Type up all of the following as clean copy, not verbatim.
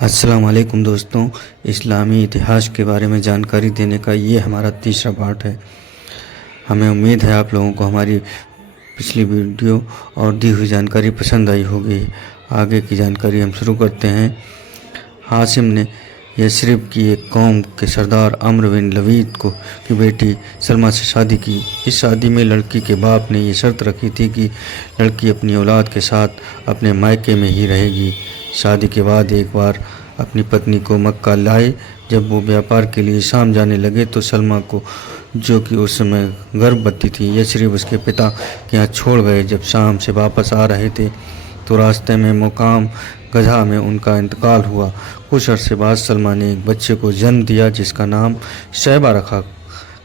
السلام علیکم دوستوں، اسلامی اتہاس کے بارے میں جانکاری دینے کا یہ ہمارا تیسرا پارٹ ہے۔ ہمیں امید ہے آپ لوگوں کو ہماری پچھلی ویڈیو اور دی ہوئی جانکاری پسند آئی ہوگی۔ آگے کی جانکاری ہم شروع کرتے ہیں۔ حاشم نے یثرب کی ایک قوم کے سردار عمرو بن لوید کی بیٹی سلمہ سے شادی کی۔ اس شادی میں لڑکی کے باپ نے یہ شرط رکھی تھی کہ لڑکی اپنی اولاد کے ساتھ اپنے مائکے میں ہی رہے گی۔ شادی کے بعد ایک بار اپنی پتنی کو مکہ لائے۔ جب وہ بیاپار کے لیے شام جانے لگے تو سلمہ کو، جو کہ اس سمے گربھوتی تھی، یثرب اس کے پتا کے یہاں چھوڑ گئے۔ جب شام سے واپس آ رہے تھے تو راستے میں مقام گجھا میں ان کا انتقال ہوا۔ کچھ عرصے بعد سلمہ نے ایک بچے کو جنم دیا جس کا نام شیبہ رکھا۔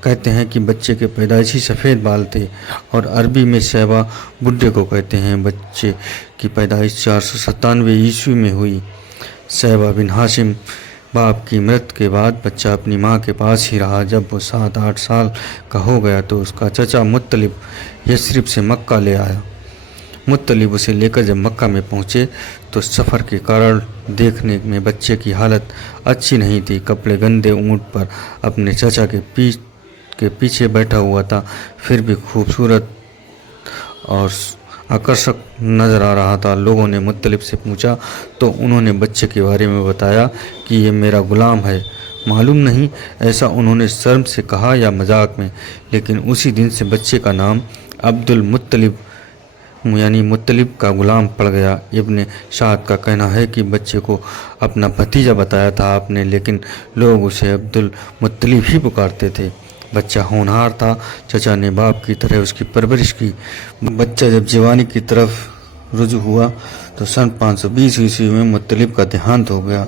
کہتے ہیں کہ بچے کے پیدائشی سفید بال تھے اور عربی میں شیبہ بڈھے کو کہتے ہیں۔ بچے کی پیدائش 497 عیسوی میں ہوئی۔ شیبہ بن حاشم باپ کی موت کے بعد بچہ اپنی ماں کے پاس ہی رہا۔ جب وہ 7-8 سال کا ہو گیا تو اس کا چچا مطلب یثرب سے مکہ لے آیا۔ مطلب اسے لے کر جب مکہ میں پہنچے تو سفر کے کارن دیکھنے میں بچے کی حالت اچھی نہیں تھی۔ کپڑے گندے، اونٹ پر اپنے چچا کے پیچھے بیٹھا ہوا تھا، پھر بھی خوبصورت اور آکرشک نظر آ رہا تھا۔ لوگوں نے مطلب سے پوچھا تو انہوں نے بچے کے بارے میں بتایا کہ یہ میرا غلام ہے۔ معلوم نہیں ایسا انہوں نے شرم سے کہا یا مذاق میں، لیکن اسی دن سے بچے کا نام عبد المطلب یعنی مطلب کا غلام پڑ گیا۔ ابن سعد کا کہنا ہے کہ بچے کو اپنا بھتیجا بتایا تھا آپ نے، لیکن لوگ اسے عبد المطلب ہی پکارتے تھے۔ بچہ ہونہار تھا، چچا نے باپ کی طرح اس کی پرورش کی۔ بچہ جب جوانی کی طرف رجوع ہوا تو سن 520 عیسوی میں مطلب کا دیہانت ہو گیا۔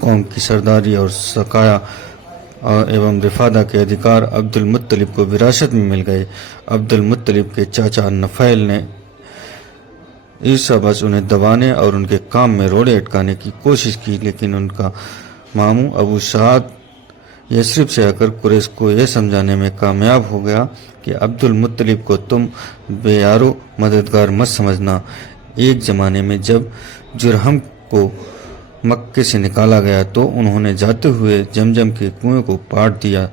قوم کی سرداری اور سقایا ایوم رفادہ کے ادھیکار عبد المطلب کو وراثت میں مل گئے۔ عبد المطلب کے چاچا نفیل نے عیسیٰ بس انہیں دبانے اور ان کے کام میں روڑے اٹکانے کی کوشش کی، لیکن ان کا ماموں ابو سعد یثرب سے آ کر قریش کو یہ سمجھانے میں کامیاب ہو گیا کہ عبد المطلب کو تم بے یارو مددگار مت سمجھنا۔ ایک زمانے میں جب جرہم کو مکے سے نکالا گیا تو انہوں نے جاتے ہوئے جمجم کے کنویں کو پاٹ دیا۔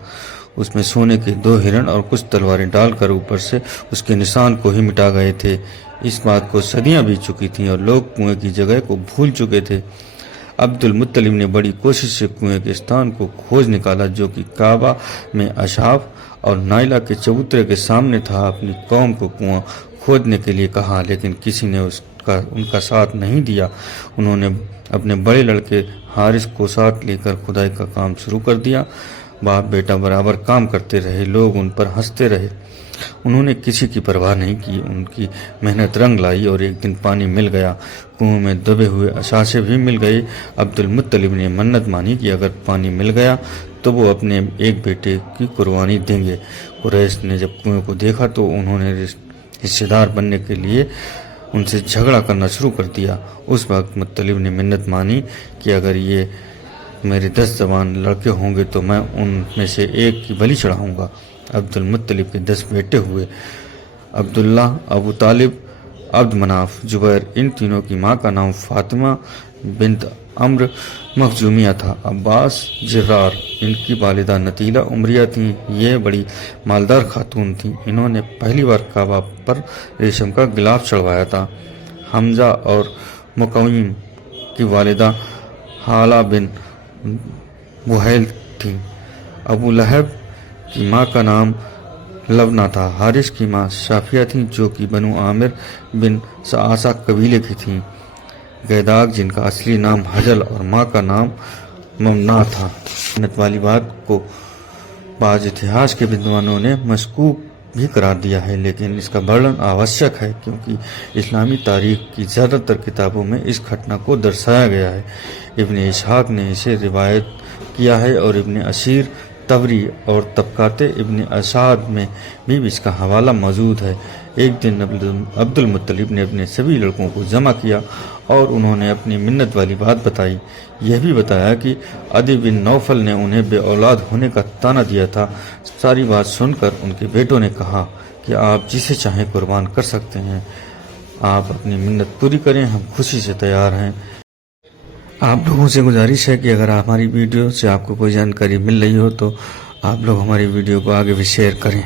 اس میں سونے کے 2 ہرن اور کچھ تلواریں ڈال کر اوپر سے اس کے نشان کو ہی مٹا گئے تھے۔ اس بات کو صدیاں بیت چکی تھیں اور لوگ کنویں کی جگہ کو بھول چکے تھے۔ عبد المطلب نے بڑی کوشش سے کنویں کے استان کو کھوج نکالا، جو کہ کعبہ میں اشاف اور نائلہ کے چبوترے کے سامنے تھا۔ اپنی قوم کو کنواں کھودنے کے لیے کہا، لیکن کسی نے ان کا ساتھ نہیں دیا۔ انہوں نے اپنے بڑے لڑکے حارث کو ساتھ لے کر کھدائی کا کام شروع کر دیا۔ باپ بیٹا برابر کام کرتے رہے، لوگ ان پر ہنستے رہے۔ انہوں نے کسی کی پرواہ نہیں کی۔ ان کی محنت رنگ لائی اور ایک دن پانی مل گیا۔ کنویں میں دبے ہوئے اشاشے بھی مل گئے۔ عبد المطلب نے منت مانی کہ اگر پانی مل گیا تو وہ اپنے ایک بیٹے کی قربانی دیں گے۔ قریش نے جب کنویں کو دیکھا تو انہوں نے رشتہ دار بننے کے لیے ان سے جھگڑا کرنا شروع کر دیا۔ اس وقت مطلب نے منت مانی کہ اگر یہ میرے 10 جوان لڑکے ہوں گے تو میں ان میں سے ایک کی بلی چڑھاؤں گا۔ عبد المطلب کے 10 بیٹے ہوئے، عبداللہ، ابو طالب، عبد مناف، جبیر۔ ان تینوں کی ماں کا نام فاطمہ بنت عمرو مخزومیہ تھا۔ عباس جرار ان کی والدہ نتیلہ عمریہ تھیں۔ یہ بڑی مالدار خاتون تھیں۔ انہوں نے پہلی بار کعبہ پر ریشم کا غلاف چڑھوایا تھا۔ حمزہ اور مقوم کی والدہ ہالہ بن بہیل تھیں۔ ابو لہب کی ماں کا نام لبنہ تھا۔ حارث کی ماں صافیہ تھیں، جو کہ بنو عامر بن سعاسہ قبیلے کی تھیں۔ گیداگ جن کا اصلی نام حجل اور ماں کا نام ممنہ تھا۔ منت والی بات کو بعض اتہاس کے بدوانوں نے مشکوک بھی قرار دیا ہے، لیکن اس کا ورنن آوشک ہے کیونکہ اسلامی تاریخ کی زیادہ تر کتابوں میں اس گھٹنا کو درشایا گیا ہے۔ ابن اسحاق نے اسے روایت کیا ہے اور ابن اسیر، طبری اور طبقات ابن اسعد میں بھی اس کا حوالہ موجود ہے۔ ایک دن عبد المطلب نے اپنے سبھی لڑکوں کو جمع کیا اور انہوں نے اپنی منت والی بات بتائی۔ یہ بھی بتایا کہ عدی بن نوفل نے انہیں بے اولاد ہونے کا طعنہ دیا تھا۔ ساری بات سن کر ان کے بیٹوں نے کہا کہ آپ جسے چاہیں قربان کر سکتے ہیں، آپ اپنی منت پوری کریں، ہم خوشی سے تیار ہیں۔ آپ لوگوں سے گزارش ہے کہ اگر ہماری ویڈیو سے آپ کو کوئی جانکاری مل رہی ہو تو آپ لوگ ہماری ویڈیو کو آگے بھی شیئر کریں.